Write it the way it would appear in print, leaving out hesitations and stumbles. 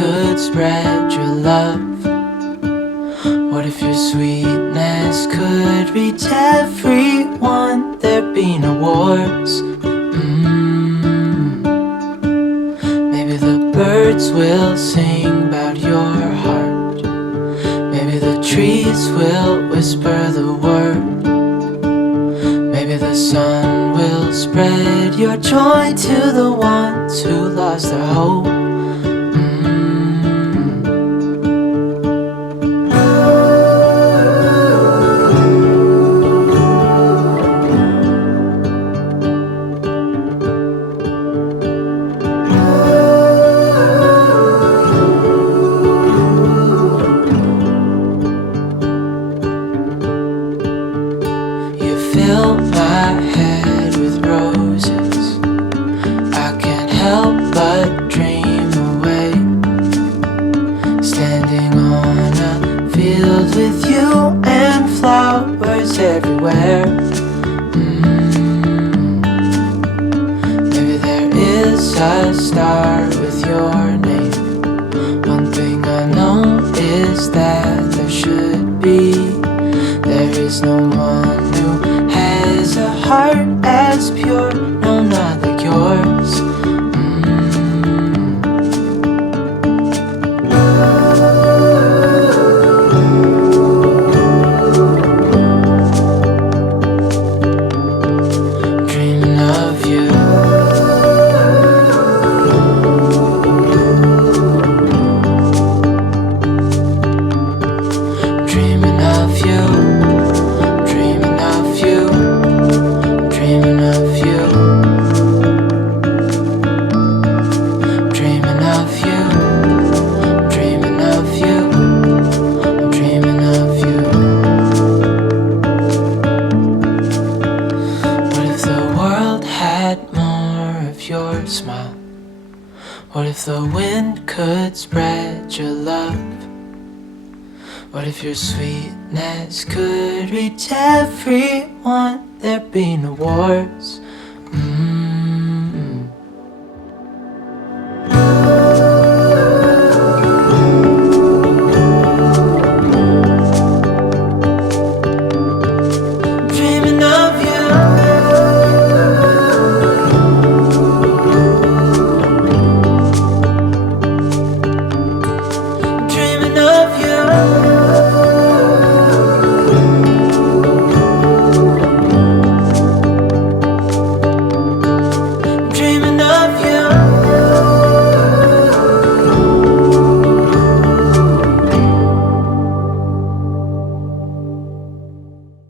could spread your love? What if your sweetness could reach everyone? There'd be no wars. Maybe the birds will sing about your heart. Maybe the trees will whisper the word. Maybe the sun will spread your joy to the ones who lost their hope. Fill my head with roses. I can't help but dream away, standing on a field with you and flowers everywhere. Maybe there is a star with your name. One thing I know is that there should be. There is no one who has a heart as pure, no, not like yours. Dreaming of you. Dreaming of you. Your smile. What if the wind could spread your love? What if your sweetness could reach everyone? There'd be no wars.